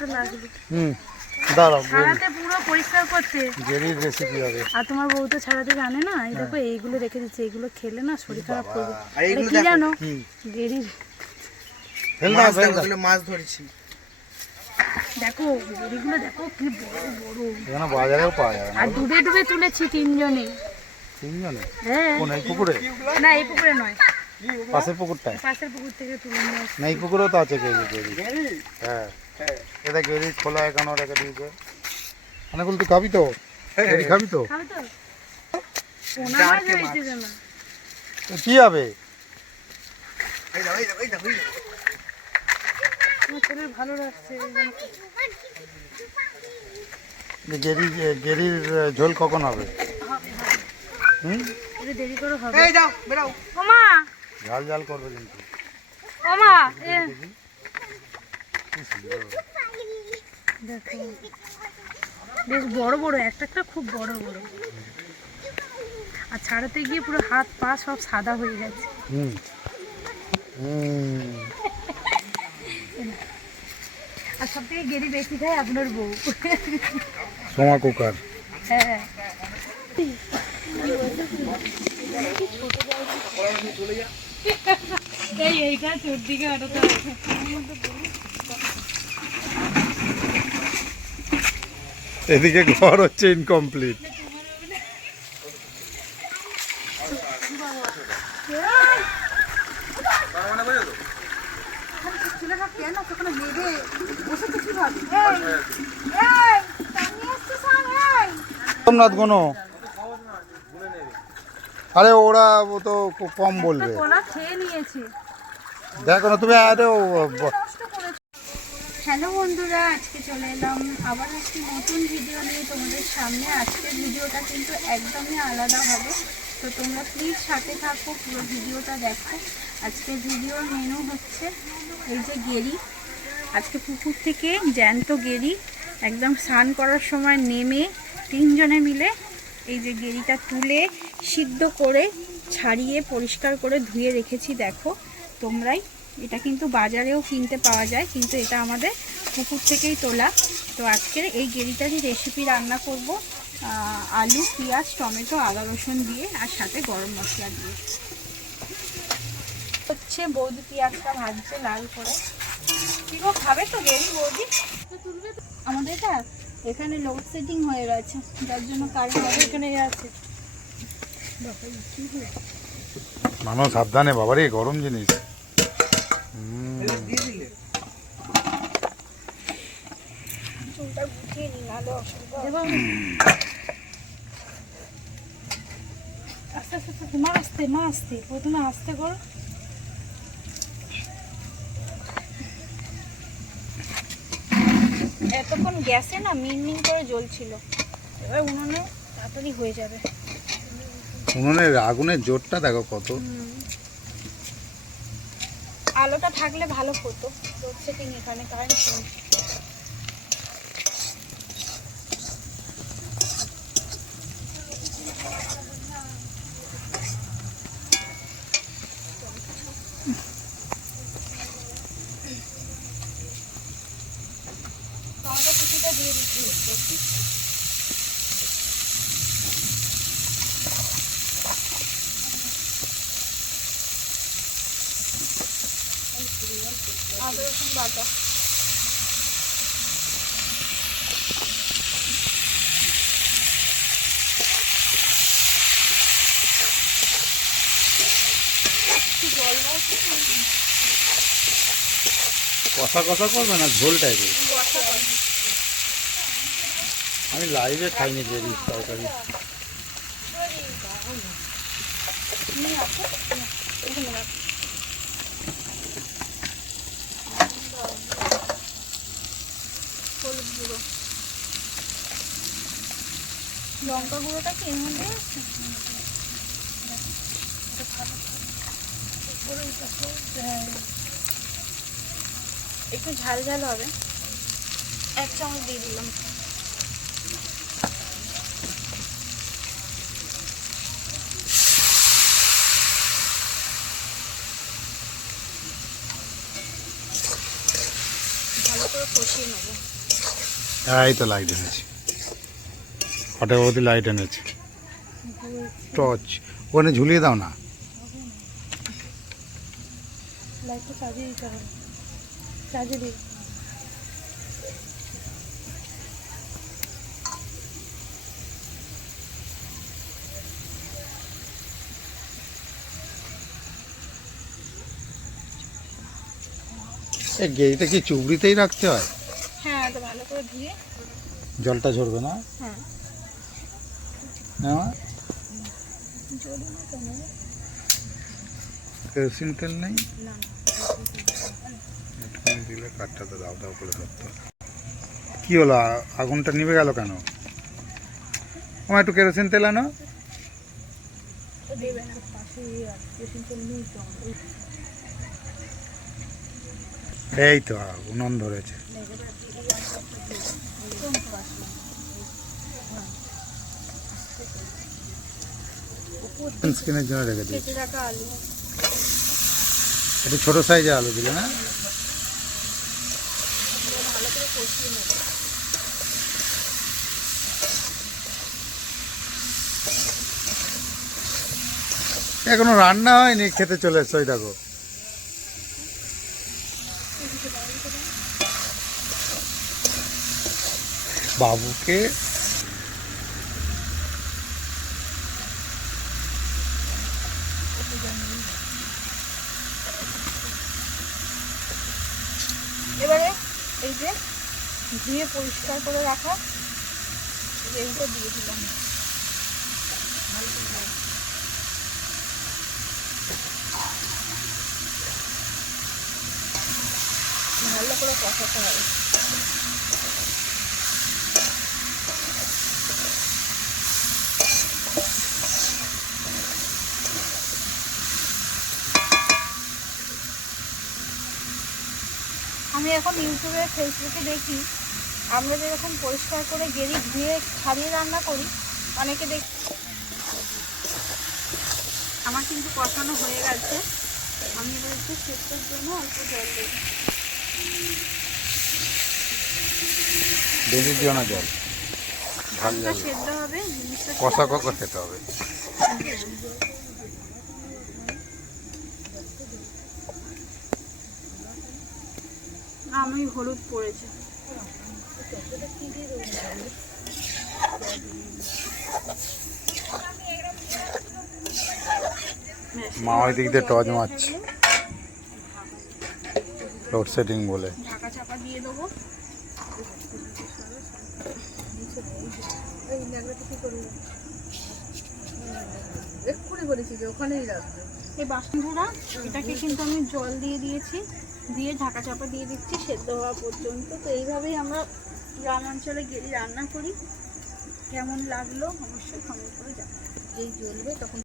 ঘন্টা লাগবে। দাঁড়াও, ছাড়াতে পুরো পরিষ্কার করতে গেরির রেসিপি হবে। আর তোমার বউ তো ছাড়াতে জানে না। এই দেখো এইগুলো রেখে দিচ্ছে, এইগুলো খেলে না শরীর খারাপ করবে। এটা কি জানো? গেরির মাছ ধরেছি। দেখো গেরিগুলো দেখো কি বড় বড়। এখানে বাজারেও পাওয়া যায়। আর ডুবে ডুবে তুলেছি তিনজনে। হ্যাঁ। কোন এই পুকুরে? না এই পুকুরে নয়, পাশের পুকুরটায়। পাশের পুকুর থেকে তুলে নিয়ে আসি। না এই পুকুরেও তো আছে গেরি। হ্যাঁ, এটা গেরি খোলা এখনো রেখে দিয়েছে। অনেকগুলো তুই খাবি তো? গেরি খাবি তো? খাবে তো? পোনা মাছ হয়েছে যেন। কি হবে? আমার শরীর ভালো লাগছে। গেরির ঝোল কখন হবে? একটু দেরি করে হবে। ওমা ঝাল ঝাল করবে কিন্তু। ওমা দেখো বেশ বড় বড়, একটা একটা খুব বড় বড়। আর ছাড়াতে গিয়ে পুরো হাত পা সব সাদা হয়ে গেছে। আর সব থেকে গেরি বেশি খায় আপনার বউ। সোমা কুকার। হ্যাঁ এইটা চোর দিকে আটাতে হবে। এদিকে ঘর হচ্ছে ইনকমপ্লিট। সোমনাথ কোনো আরে ওরা ও তো খুব কম বলবে। খেয়ে নিয়েছে। দেখো না তুমি হ্যালো বন্ধুরা, আজকে চলে এলাম আবার একটি নতুন ভিডিও নিয়ে তোমাদের সামনে। আজকের ভিডিওটা কিন্তু একদমই আলাদা হবে, তো তোমরা প্লিজ সাথে থাকো, পুরো ভিডিওটা দেখো। আজকের ভিডিওর মেনু হচ্ছে এই যে গেরি। আজকে পুকুর থেকে জ্যান্ত গেরি একদম স্নান করার সময় নেমে তিনজনে মিলে এই যে গেরিটা তুলে সিদ্ধ করে ছাড়িয়ে পরিষ্কার করে ধুয়ে রেখেছি। দেখো তোমরাই, এটা কিন্তু বাজারেও কিনতে পাওয়া যায়, কিন্তু এটা আমাদের পুকুর থেকেই তোলা। তো আজকের এই গেরিটারই রেসিপি রান্না করব আলু, পেঁয়াজ, টমেটো, আদা রসুন দিয়ে, আর সাথে গরম মশলা দিয়ে। হচ্ছে বৌদি পেঁয়াজটা ভাজছে লাল করে। কি গো, খাবে তো গেরি বৌদি? আমাদের এটা এখানে লোডশেডিং হয়ে গেছে, যার জন্য কারেন্ট এখানে আছে। মানুষ সাবধানে বাবারে, গরম জিনিস। চুলটা গুছিয়ে নি, নাহলে অসুবিধা। আস্তে আস্তে আস্তে মা আসতে, প্রথমে আস্তে করো। এতক্ষণ গ্যাসে না মিনমিন করে জ্বলছিল, এবার উনুনে তাড়াতাড়ি হয়ে যাবে। উনুনের আগুনের জোরটা দেখো কত। আলোটা থাকলে ভালো হতো, লোডশেডিং এখানে কারেন্ট নেই। টমেটো কুচিটা দিয়ে দিচ্ছি। আদা রসুন বাটা, কষা কষা করবে না, ঝোল টাইপের। আমি লাইভে খাইনি গেরি তরকারি। হলুদ গুঁড়ো, লঙ্কা গুঁড়োটা কি এর মধ্যে আছে? একটু ঝাল ঝাল হবে, 1 চামচ দিয়ে দিলাম। ভালো করে কষিয়ে নেবো। এই তো লাইট এনেছি, ফটাফটি লাইট এনেছি, টর্চ ওখানে ঝুলিয়ে দাও না। লাইটটা চার্জে দিতে হবে, চার্জে দিই। এই গেড়িটা কি চুবড়িতেই রাখতে হয়? হ্যাঁ, তো ভালো করে ধুয়ে। জলটা ঝরবে না? হ্যাঁ, হ্যাঁ, জল না কেন? কেরোসিন তেল নেই? না, একটুখানি দিলে কাঠটাতে দাও দাও করে ধরতো। কি হলো, আগুনটা নিভে গেল কেন? আমার একটু কেরোসিন তেল আনো। দেবে না, পাশে কেরোসিন তেল নেই তো। এই তো উনুন ধরেছে। স্কিনের জন্য রেখে দিই। কেটে রাখা আলু। একটু ছোট সাইজের আলু দিলে না? ভালো করে কষিয়ে নেবো। এখনো রান্না হয়নি, খেতে চলে এসছো, ওই দেখো। বাবুকে এবারে এই যে ধুয়ে পরিষ্কার করে রাখা এইটা দিয়ে দিলাম। ভালো করে কষাতে হবে। আমি এখন ইউটিউবে ফেসবুকে দেখি আমরা যেরকম পরিষ্কার করে গেড়ি ধুয়ে ছাড়িয়ে রান্না করি, অনেকে দেখি। আমার কিন্তু কষানো হয়ে গেছে, আমি এবার একটু সেদ্ধর জন্য অল্প জল দেব। বেশি দিও না জল, হালকা সেদ্ধ হবে জিনিসটা। কষা কষা খেতে হবে। আমি হলুদ পড়েছে। মা ওই দিক দিয়ে টর্চ মারছে, লোডশেডিং বলে। ঢাকা চাপা দিয়ে দেবো। এই বাসনগুলো এটাকে কিন্তু আমি জল দিয়ে দিয়েছি, দিয়ে ঢাকা চাপা দিয়ে দিচ্ছি সেদ্ধ হওয়া পর্যন্ত। তো এইভাবেই আমরা গ্রাম অঞ্চলে গেড়ি রান্না করি। কেমন লাগলো অবশ্যই কমেন্ট করে জানাবেন। এই জ্বলবে তখন